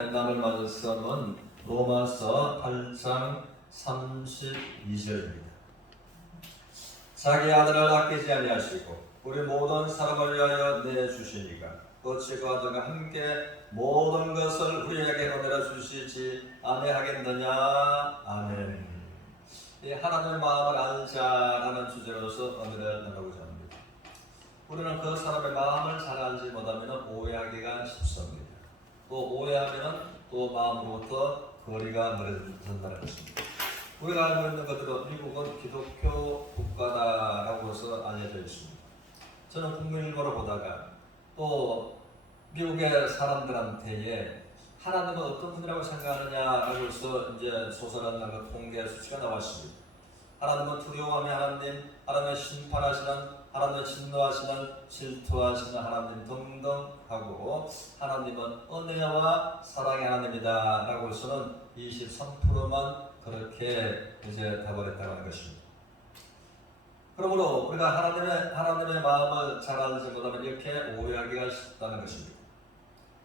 나눌 말씀은 로마서 8장 32절입니다. 자기 아들을 아끼지 아니하시고 우리 모든 사람을 위하여 내주시니가 어찌 그 아들과 함께 모든 것을 우리에게 은혜로 주시지 아니하겠느냐. 아멘. 이 하나님의 마음을 알자라는 주제로서 은혜를 나누고자 합니다. 우리는 그 사람의 마음을 잘 알지 못하면 오해하기가 쉽습니다. 또 오해하면 또 마음으로부터 거리가 멀어진다는 것입니다. 우리가 알고 있는 것대로 미국은 기독교 국가다라고 해서 알려져 있습니다. 저는 국민일보를 보다가 또 미국의 사람들한테 하나님은 어떤 분이라고 생각하느냐라고 해서 이제 조사를 하고 통계 수치가 나왔습니다. 하나님은 두려워하며 하나님, 하나님은 심판하시는, 하나님은 진노하시는, 질투하시는 하나님 등등 하고, 하나님은 은혜와 사랑의 하나님이다 라고 해서는 23%만 그렇게 이제 답을 했다고 하는 것입니다. 그러므로 우리가 하나님의 마음을 잘 알지 못하면 이렇게 오해하기가 쉽다는 것입니다.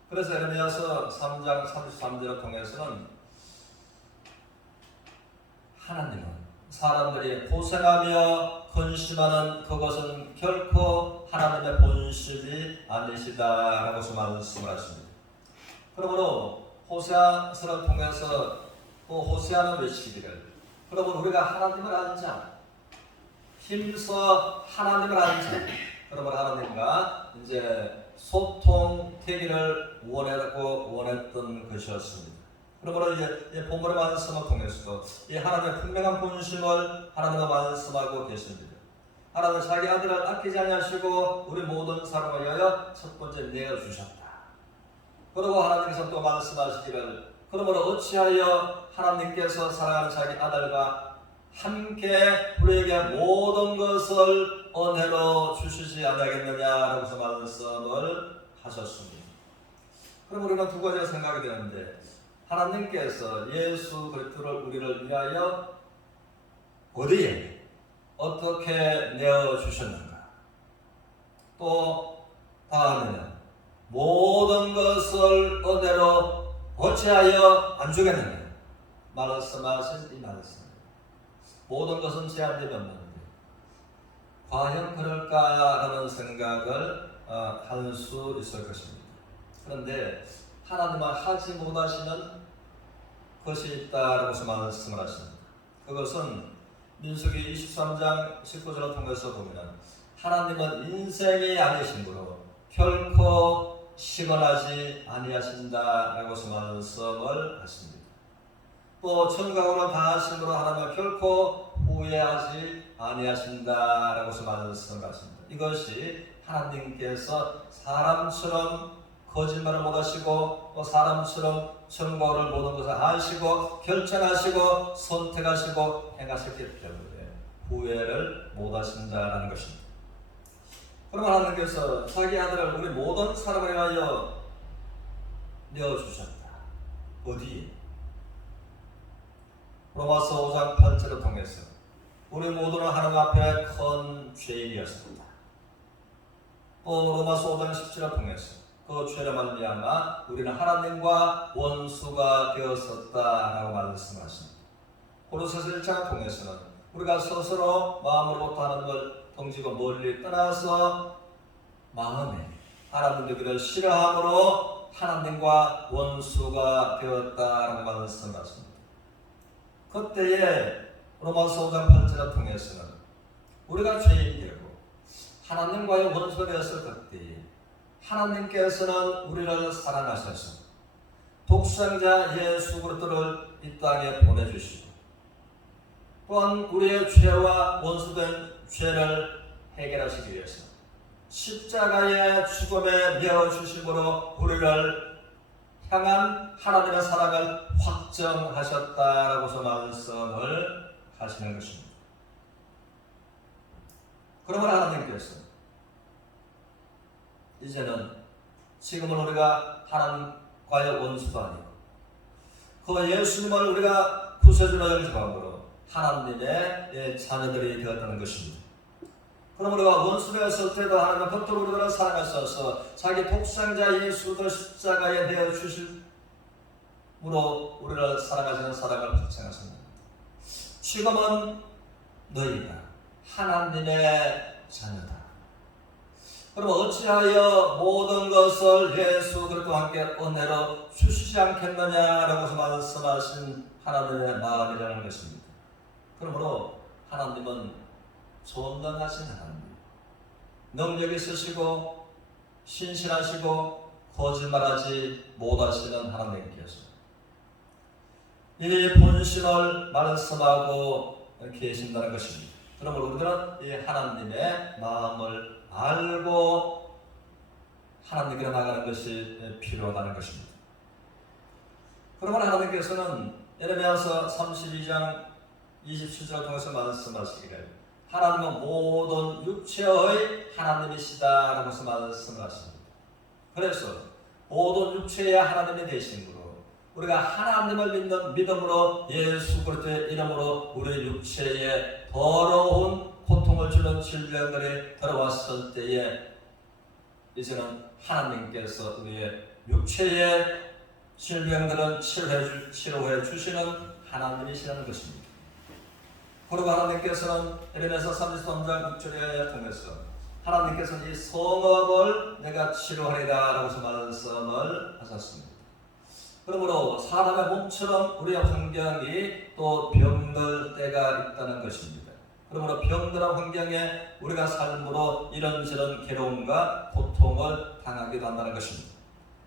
그래서 에레미야서 3장 33절을 통해서는 하나님은 사람들이 고생하며 근심하는 그것은 결코 하나님의 본심이 아니시다라고 말씀을 하십니다. 그러므로 호세아서를 통해서 호세아는 외치기를, 그러므로 우리가 하나님을 알자, 힘써 하나님을 알자. 그러므로 하나님과 이제 소통되기를 원했던 것이었습니다. 그러므로 이제 본문의 말씀을 통해서도 이 하나님의 분명한 본심을 하나님과 말씀하고 계십니다. 하나님은 자기 아들을 아끼지 아니하시고 우리 모든 사람을 위하여 첫 번째 내어주셨다. 그리고 하나님께서 또 말씀하시기를, 그러므로 어찌하여 하나님께서 사랑하는 자기 아들과 함께 우리에게 모든 것을 은혜로 주시지 않겠느냐라고 해서 말씀을 하셨습니다. 그럼 우리는 두 가지가 생각이 되는데, 하나님께서 예수 그리스도를 우리를 위하여 어디에 어떻게 내어주셨는가? 또 다음에는 모든 것을 은혜로 어찌하여 안 주겠느냐? 말씀하신 이 말씀. 모든 것은 제한되면 없는데 과연 그럴까라는 생각을 할 수 있을 것입니다. 그런데 하나님은 하지 못하시는 것이 있다라고 말씀을 하십니다. 그것은 민수기 23장 19절을 통해서 보면 하나님은 인생이 아니심으로 결코 시건하지 아니하신다라고 말씀을 하십니다. 또 천국으로 다하심으로 하나님은 결코 후회하지 아니하신다라고 말씀을 하십니다. 이것이 하나님께서 사람처럼 거짓말을 못하시고 또 사람처럼 천국을 모든 것을 아시고 결정하시고 선택하시고 행하셨기 때문에 후회를 못하신다는 것입니다. 그러면 하나님께서 자기 아들을 우리 모든 사람을 위하여 내어주셨다. 어디에? 로마서 5장 8절을 통해서 우리 모두는 하나님 앞에 큰 죄인이었습니다. 또 로마서 5장 10절을 통해서 그 죄로 말미암아 우리는 하나님과 원수가 되었었다라고 말씀하십니다. 고린도서 1장을 통해서는 우리가 스스로 마음으로부터 하나님을 등지고 멀리 떠나서 마음에 하나님 되기를 싫어함으로 하나님과 원수가 되었다라고 말씀하십니다. 그때에 로마서 5장 8절을 통해서는 우리가 죄인이 되고 하나님과의 원수가 되었을 그때에 하나님께서는 우리를 사랑하셔서 독생자 예수 그리스도를 이 땅에 보내주시고 또한 우리의 죄와 원수된 죄를 해결하시기 위해서 십자가의 죽음에 내어주심으로 우리를 향한 하나님의 사랑을 확정하셨다라고서 말씀을 하시는 것입니다. 그러면 하나님께서 이제는 지금은 우리가 하나님과의 원수도 아니고 그 예수님을 우리가 구세주로 영접함으로 하나님의 자녀들이 되었다는 것입니다. 그럼 우리가 원수되었을 때도 하나님은 그토록 우리를 사랑하셔서 자기 독생자 예수를 십자가에 내어주실 우리를 사랑하시는 사랑을 확증하십니다. 지금은 너희가 하나님의 자녀다. 그럼 어찌하여 모든 것을 예수 그리스도와 함께 은혜로 주시지 않겠느냐라고 말씀하신 하나님의 마음이라는 것입니다. 그러므로 하나님은 전능하신 하나님, 능력 있으시고 신실하시고 거짓말하지 못하시는 하나님께서 이 본심을 말씀하고 계신다는 것입니다. 그러므로 우리들은 이 하나님의 마음을 알고 하나님께 나가는 것이 필요하다는 것입니다. 그러므로 하나님께서는 예레미야서 32장 27절을 통해서 말씀하시기를 하나님은 모든 육체의 하나님이시다라고 말씀하십니다. 그래서 모든 육체의 하나님이 되신 분으로 우리가 하나님을 믿는 믿음으로 예수 그리스도의 이름으로 우리 육체에 더러운 고통을 주는 질병들이 들어왔을 때에 이제는 하나님께서 우리의 육체의 질병들은 치료해 주시는 하나님이시라는 것입니다. 그리고 하나님께서는 예레미야서 33장 6절에 통해서 하나님께서는 이 성읍을 내가 치료하리라 라고 말씀을 하셨습니다. 그러므로 사람의 몸처럼 우리의 환경이 또 병들 때가 있다는 것입니다. 그러므로 병들한 환경에 우리가 삶으로 이런저런 괴로움과 고통을 당하기도 한다는 것입니다.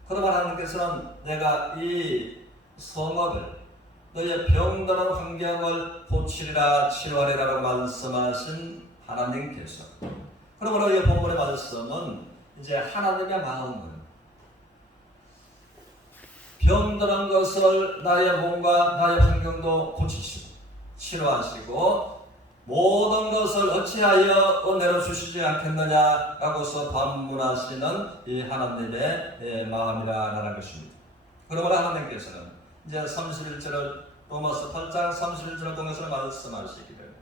그러므로 하나님께서는 내가 이 성읍을 너의 병들한 환경을 고치리라 치료하리라고 말씀하신 하나님께서 그러므로 이 본문의 말씀은 이제 하나님의 마음을 병들은 것을 나의 몸과 나의 환경도 고치시고 치료하시고 모든 것을 어찌하여 은혜로 주시지 않겠느냐라고서 반문하시는 이 하나님의 마음이라는 것입니다. 그러므로 하나님께서는 이제 31절을 로마서 8장 31절을 통해서 말씀하시기를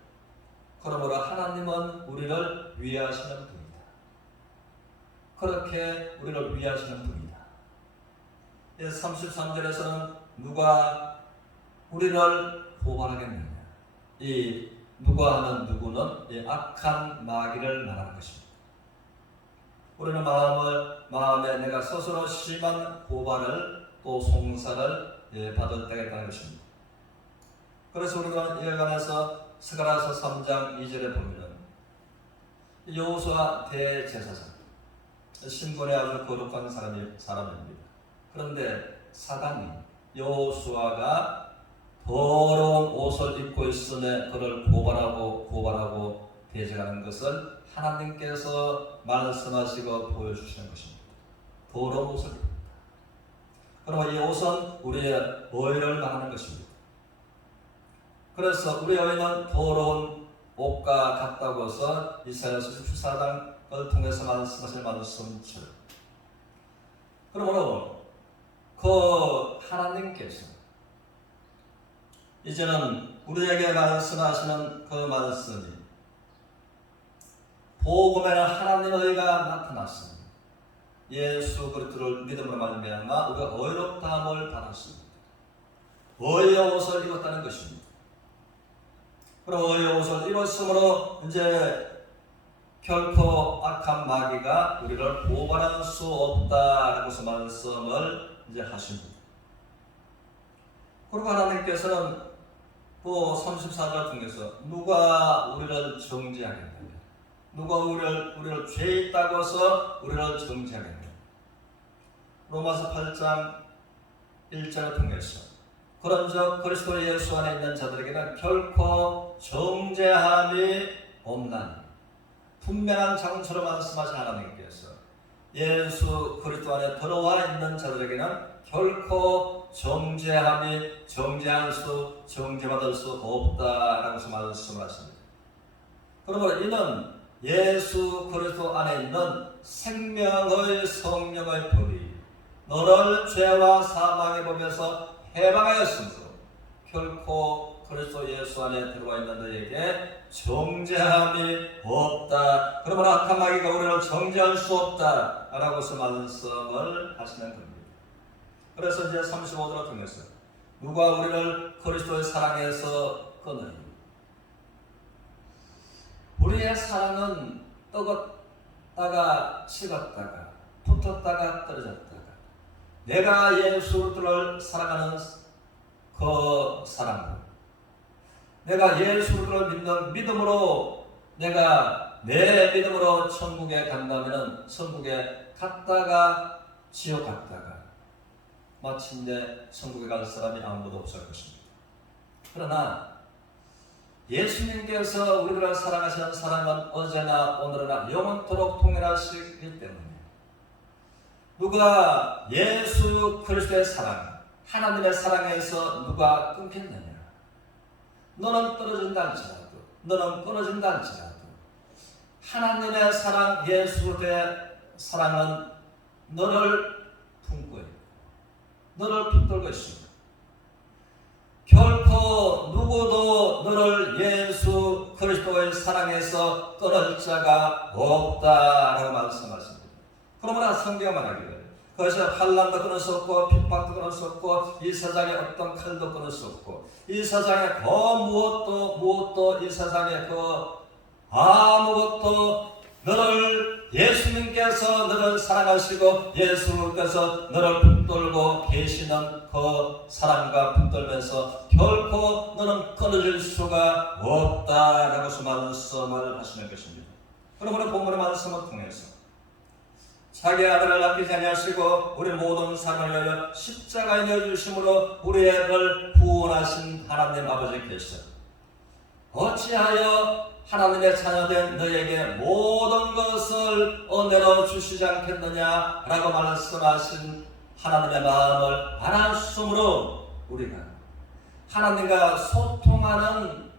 그러므로 하나님은 우리를 위하시는 분이다. 그렇게 우리를 위하시는 분이다. 33절에서는 누가 우리를 고발하겠느냐. 이 누가 하는 누구는 이 악한 마귀를 말하는 것입니다. 우리는 마음에 내가 스스로 심한 고발을 또 송사를 받을 때가 있다는 것입니다. 그래서 우리가 이에 관해서 스가랴서 3장 2절에 보면 여호수아 대제사장 신분이 아주 거룩한 사람입니다. 그런데 사단이 여호수아가 더러운 옷을 입고 있음에 그를 고발하고 대적하는 것을 하나님께서 말씀하시고 보여주시는 것입니다. 더러운 옷을 입는다. 그러면 이 옷은 우리의 의를 말하는 것입니다. 그래서 우리의 의는 더러운 옷과 같다고 해서 이사야서 14장을 통해서 말씀하실 말씀처럼 그러므로 그 하나님께서 이제는 우리에게 말씀하시는 그 말씀이 복음에는 하나님의 의가 나타났습니다. 예수 그리스도를 믿음으로 말미암아 우리가 의롭다함을 받았습니다. 의의 옷을 입었다는 것입니다. 그럼 의의 옷을 입었으므로 이제 결코 악한 마귀가 우리를 고발할 수 없다라고 말씀을 이제 하십니다. 그리고 하나님께서는 또 34절 통해서 누가 우리를 정죄하겠느냐. 누가 우리를 죄 있다고 해서 우리를 정죄하겠느냐. 로마서 8장 1절을 통해서 그런즉 그리스도 예수 안에 있는 자들에게는 결코 정죄함이 없나니 분명한 장소로 말씀하신 하나님께서 예수 그리스도 안에 들어와 있는 자들에게는 결코 정죄받을 수 없다라고 말씀하십니다. 그러므로 이는 예수 그리스도 안에 있는 생명의 성령의 법이 너를 죄와 사망의 법에서 해방하였으므로 결코 그리스도 예수 안에 들어와 있는 너에게 정죄함이 없다. 그러므로 악한 마귀가 우리를 정죄할 수 없다라고 말씀을 하시는 겁니다. 그래서 이제 35절을 통해서 누가 우리를 그리스도의 사랑에서 끊으니? 우리의 사랑은 떠갔다가 식었다가 붙었다가 떨어졌다가 내가 예수를 사랑하는 그 사랑으로 내가 예수를 믿는 믿음으로 내가 내 믿음으로 천국에 간다면 천국에 갔다가 지옥 갔다가 마침내 천국에 갈 사람이 아무도 없을 것입니다. 그러나 예수님께서 우리를 사랑하시는 사랑은 언제나 오늘이나 영원토록 동일하시기 때문에 누가 예수 그리스도의 사랑, 하나님의 사랑에서 누가 끊겠느냐? 너는 떨어진다 할지라도, 너는 끊어진다 할지라도 하나님의 사랑, 예수의 사랑은 너를 품고 있고 너를 붙들고 있습니다. 결코 누구도 너를 예수 그리스도의 사랑에서 끊을 자가 없다라고 말씀하십니다. 그러므로 성경은 말하기를 그것이 환난도 끊을 수 없고 핍박도 끊을 수 없고 이 세상에 어떤 칼도 끊을 수 없고 이 세상에 그 무엇도 이 세상에 그 아무것도 너를 예수님께서 너를 사랑하시고 예수님께서 너를 붙들고 계시는 그 사랑과 붙들면서 결코 너는 끊어질 수가 없다라고 말씀을 하시는 것입니다. 그러므로 본문의 말씀을 통해서 자기 아들을 남기지 아니하시고 우리 모든 삶을 위하여 십자가에 내어주심으로 우리를 구원하신 하나님 아버지께서 어찌하여 하나님의 자녀된 너에게 모든 것을 은혜로 주시지 않겠느냐라고 말씀하신 하나님의 마음을 알았으므로 우리가 하나님과 소통하는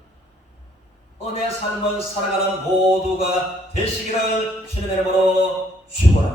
은혜 삶을 살아가는 모두가 되시기를 주님의 이름으로 축원합니다.